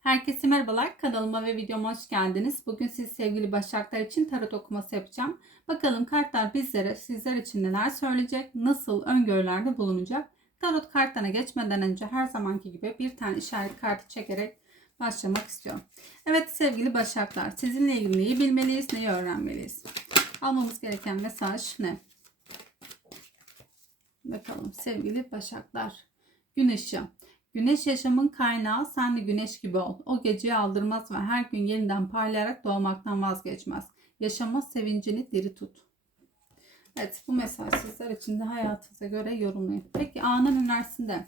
Herkese merhabalar. Kanalıma ve videoma hoş geldiniz. Bugün siz sevgili Başaklar için tarot okuması yapacağım. Bakalım kartlar bizlere, sizler için neler söyleyecek, nasıl öngörülerde bulunacak. Tarot kartlarına geçmeden önce her zamanki gibi bir tane işaret kartı çekerek başlamak istiyorum. Evet sevgili Başaklar, sizinle ilgili neyi bilmeliyiz, neyi öğrenmeliyiz? Almamız gereken mesaj ne? Bakalım sevgili Başaklar. Güneşi. Güneş yaşamın kaynağı sen de güneş gibi ol. O geceyi aldırmaz ve her gün yeniden parlayarak doğmaktan vazgeçmez. Yaşama sevincini diri tut. Evet bu mesaj sizler için de hayatınıza göre yorumlayın. Peki anın enerjisinde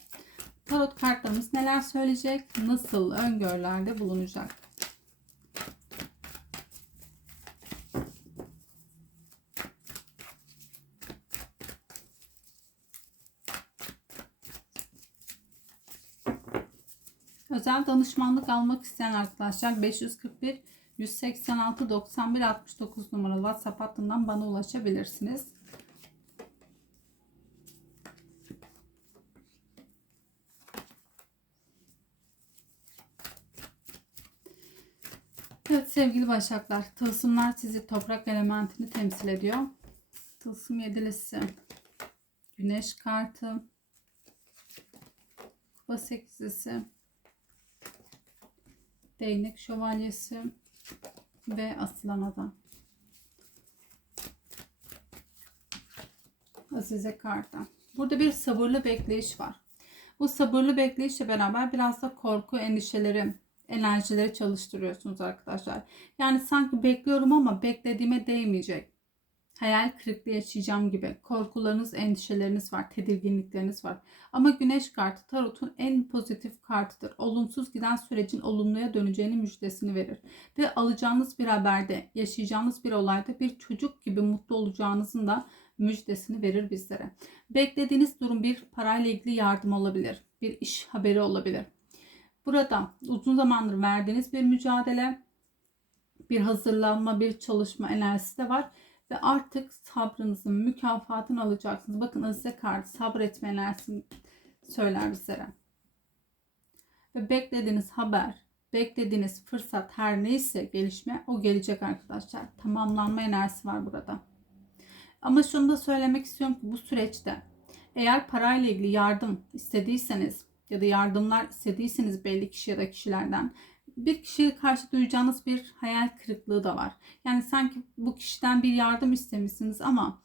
tarot kartlarımız neler söyleyecek? Nasıl öngörülerde bulunacak? Özel danışmanlık almak isteyen arkadaşlar 541 186 91 69 numaralı WhatsApp hattından bana ulaşabilirsiniz. Evet sevgili başaklar, tılsımlar sizi toprak elementini temsil ediyor. Tılsım yedilisi, güneş kartı, kupa sekizlisi, değnek şövalyesi ve asılan adam. Azize karta. Burada bir sabırlı bekleyiş var. Bu sabırlı bekleyişle beraber biraz da korku, endişeleri, enerjileri çalıştırıyorsunuz arkadaşlar. Yani sanki bekliyorum ama beklediğime değmeyecek. Hayal kırıklığı yaşayacağım gibi korkularınız, endişeleriniz var, tedirginlikleriniz var. Ama güneş kartı tarotun en pozitif kartıdır. Olumsuz giden sürecin olumluya döneceğini müjdesini verir. Ve alacağınız bir haberde, yaşayacağınız bir olayda bir çocuk gibi mutlu olacağınızın da müjdesini verir bizlere. Beklediğiniz durum bir parayla ilgili yardım olabilir. Bir iş haberi olabilir. Burada uzun zamandır verdiğiniz bir mücadele, bir hazırlanma, bir çalışma enerjisi de var ve artık sabrınızın mükafatını alacaksınız. Bakın Azize kartı sabretme söyler bizlere. Ve beklediğiniz haber, beklediğiniz fırsat her neyse gelişme o gelecek arkadaşlar. Tamamlanma enerjisi var burada. Ama şunu da söylemek istiyorum ki bu süreçte eğer parayla ilgili yardım istediyseniz ya da yardımlar istediyseniz belli kişi ya da kişilerden bir kişiye karşı duyacağınız bir hayal kırıklığı da var. Yani sanki bu kişiden bir yardım istemişsiniz ama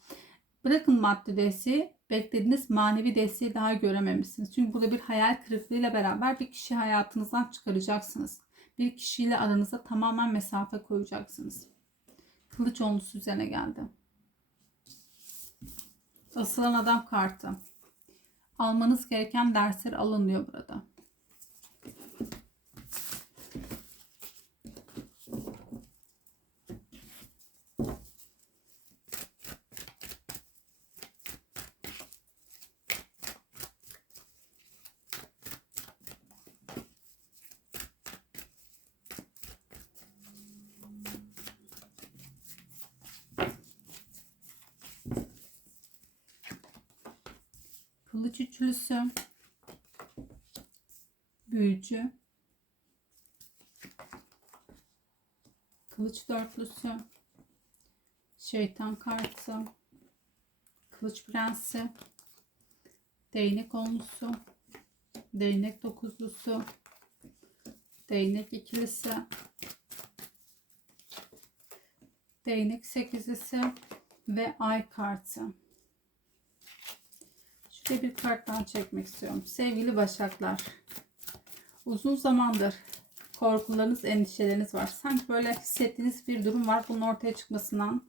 bırakın maddi desteği beklediğiniz manevi desteği daha görememişsiniz. Çünkü burada bir hayal kırıklığıyla beraber bir kişi hayatınızdan çıkaracaksınız. Bir kişiyle aranıza tamamen mesafe koyacaksınız. Kılıç onlusu üzerine geldi. Asılan adam kartı. Almanız gereken dersler alınıyor burada. Kılıç üçlüsü. Büyücü. Kılıç dörtlüsü. Şeytan kartı. Kılıç prensi. Değnek onlusu. Değnek dokuzlusu. Değnek ikilisi. Değnek sekizlisi ve ay kartı. Şöyle bir karttan çekmek istiyorum. Sevgili Başaklar. Uzun zamandır korkularınız, endişeleriniz var. Sanki böyle hissettiğiniz bir durum var. Bunun ortaya çıkmasından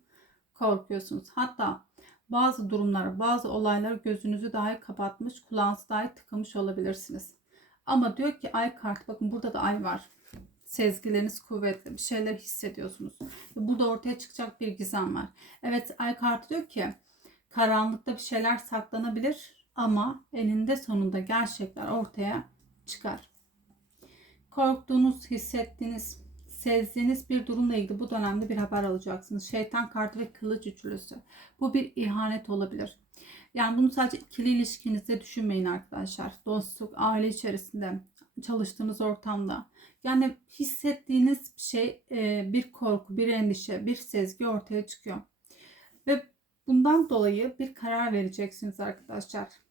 korkuyorsunuz. Hatta bazı durumlar, bazı olaylar gözünüzü dahi kapatmış, kulağınızı dahi tıkamış olabilirsiniz. Ama diyor ki ay kart, bakın burada da ay var. Sezgileriniz kuvvetli, bir şeyler hissediyorsunuz. Burada ortaya çıkacak bir gizem var. Evet ay kartı diyor ki karanlıkta bir şeyler saklanabilir ama eninde sonunda gerçekler ortaya çıkar. Korktuğunuz, hissettiğiniz, sezdiğiniz bir durumla ilgili bu dönemde bir haber alacaksınız. Şeytan kartı ve kılıç üçlüsü. Bu bir ihanet olabilir. Yani bunu sadece ikili ilişkinizde düşünmeyin arkadaşlar. Dostluk, aile içerisinde, çalıştığınız ortamda. Yani hissettiğiniz şey e, bir korku, bir endişe, bir sezgi ortaya çıkıyor. Ve bundan dolayı bir karar vereceksiniz arkadaşlar.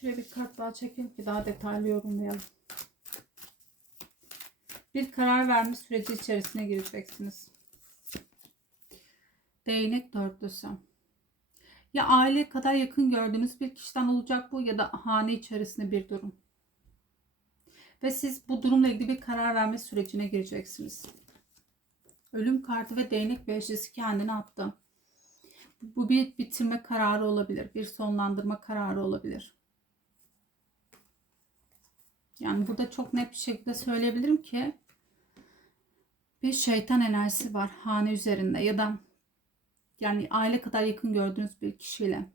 Şuraya bir kart daha çekelim ki daha detaylı yorumlayalım. Bir karar verme süreci içerisine gireceksiniz. Değnek dörtlüsü. Ya aile kadar yakın gördüğünüz bir kişiden olacak bu ya da hane içerisinde bir durum. Ve siz bu durumla ilgili bir karar verme sürecine gireceksiniz. Ölüm kartı ve değnek beşlisi kendini attı. Bu bir bitirme kararı olabilir. Bir sonlandırma kararı olabilir. Yani burada çok net bir şekilde söyleyebilirim ki bir şeytan enerjisi var hane üzerinde ya da yani aile kadar yakın gördüğünüz bir kişiyle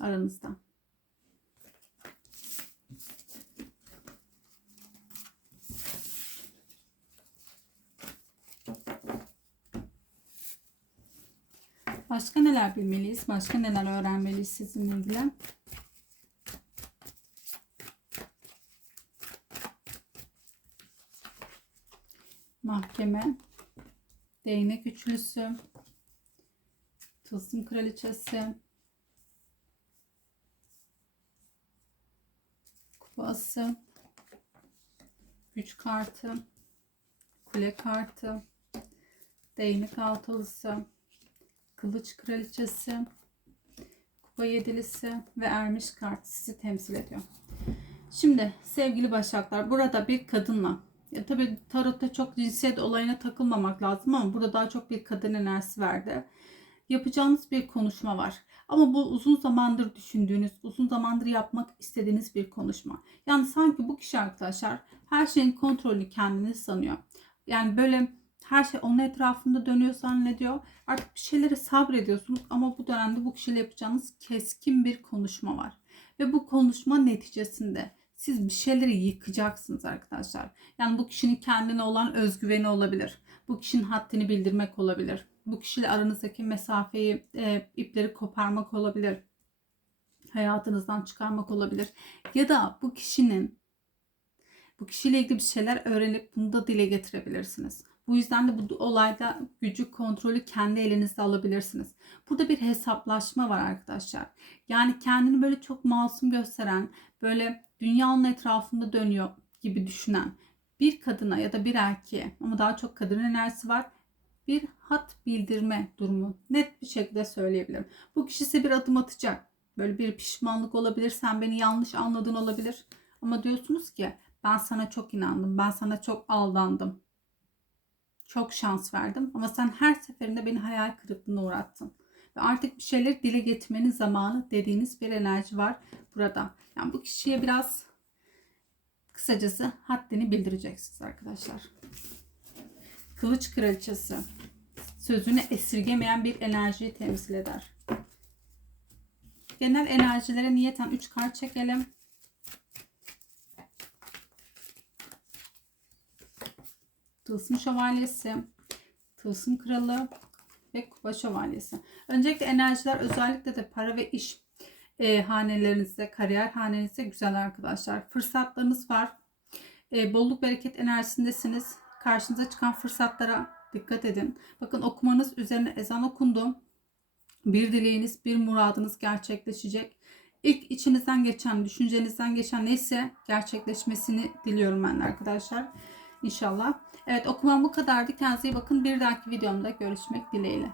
aranızda. Başka neler bilmeliyiz? Başka neler öğrenmeliyiz sizinle ilgili? Mahkeme, değnek üçlüsü, tılsım kraliçesi, kupası, güç kartı, kule kartı, değnek altılısı, kılıç kraliçesi, kupa yedilisi ve ermiş kart sizi temsil ediyor. Şimdi sevgili başaklar burada bir kadınla ya tabii tarotta çok cinsiyet olayına takılmamak lazım ama burada daha çok bir kadın enerjisi verdi. Yapacağınız bir konuşma var. Ama bu uzun zamandır düşündüğünüz, uzun zamandır yapmak istediğiniz bir konuşma. Yani sanki bu kişi arkadaşlar her şeyin kontrolünü kendini sanıyor. Yani böyle her şey onun etrafında dönüyor zannediyor. Artık bir şeylere sabrediyorsunuz ama bu dönemde bu kişiyle yapacağınız keskin bir konuşma var. Ve bu konuşma neticesinde siz bir şeyleri yıkacaksınız arkadaşlar. Yani bu kişinin kendine olan özgüveni olabilir. Bu kişinin haddini bildirmek olabilir. Bu kişiyle aranızdaki mesafeyi, e, ipleri koparmak olabilir. Hayatınızdan çıkarmak olabilir. Ya da bu kişinin bu kişiyle ilgili bir şeyler öğrenip bunu da dile getirebilirsiniz. Bu yüzden de bu olayda gücü, kontrolü kendi elinizde alabilirsiniz. Burada bir hesaplaşma var arkadaşlar. Yani kendini böyle çok masum gösteren, böyle dünyanın etrafında dönüyor gibi düşünen bir kadına ya da bir erkeğe ama daha çok kadın enerjisi var. Bir hat bildirme durumu net bir şekilde söyleyebilirim. Bu kişi size bir adım atacak. Böyle bir pişmanlık olabilir. Sen beni yanlış anladın olabilir. Ama diyorsunuz ki ben sana çok inandım. Ben sana çok aldandım. Çok şans verdim ama sen her seferinde beni hayal kırıklığına uğrattın. Ve artık bir şeyleri dile getirmenin zamanı dediğiniz bir enerji var burada. Yani bu kişiye biraz kısacası haddini bildireceksiniz arkadaşlar. Kılıç kraliçesi sözünü esirgemeyen bir enerjiyi temsil eder. Genel enerjilere niyeten 3 kart çekelim. Tılsım şövalyesi, tılsım kralı ve kupa şövalyesi. Öncelikle enerjiler özellikle de para ve iş e, hanelerinizde, kariyer hanenizde güzel arkadaşlar. Fırsatlarınız var. E, bolluk bereket enerjisindesiniz. Karşınıza çıkan fırsatlara dikkat edin. Bakın okumanız üzerine ezan okundu. Bir dileğiniz, bir muradınız gerçekleşecek. İlk içinizden geçen, düşüncenizden geçen neyse gerçekleşmesini diliyorum ben de arkadaşlar. İnşallah. Evet okumam bu kadardı. Kendinize iyi bakın. Bir dahaki videomda görüşmek dileğiyle.